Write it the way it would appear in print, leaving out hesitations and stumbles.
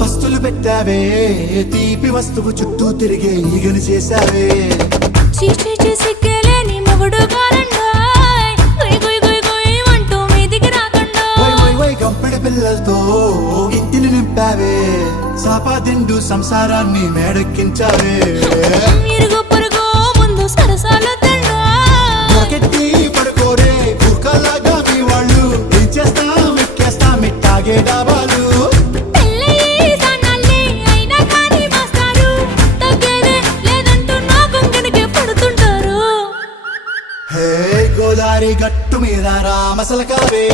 పస్తులు పెట్టావే తీపి వస్తువు చుట్టూ తిరిగే ఈగని చేసావే సిగ్గలేని మొగుడు అంటూ మీదికి రాకుండా గంపెడి పిల్లలతో ఇంటిని నింపావే సాపాదిండు సంసారాన్ని మేడెక్కించావే ఇరుగు పొరుగు ముందు సరసాల కెట్టి పడుకోరే కుక్కలాగా మీ వాళ్ళు ఏం చేస్తాం ఎక్కేస్తాం ఇట్టాగే డాబాలు గోదారి గట్టు మీద రామసలకావే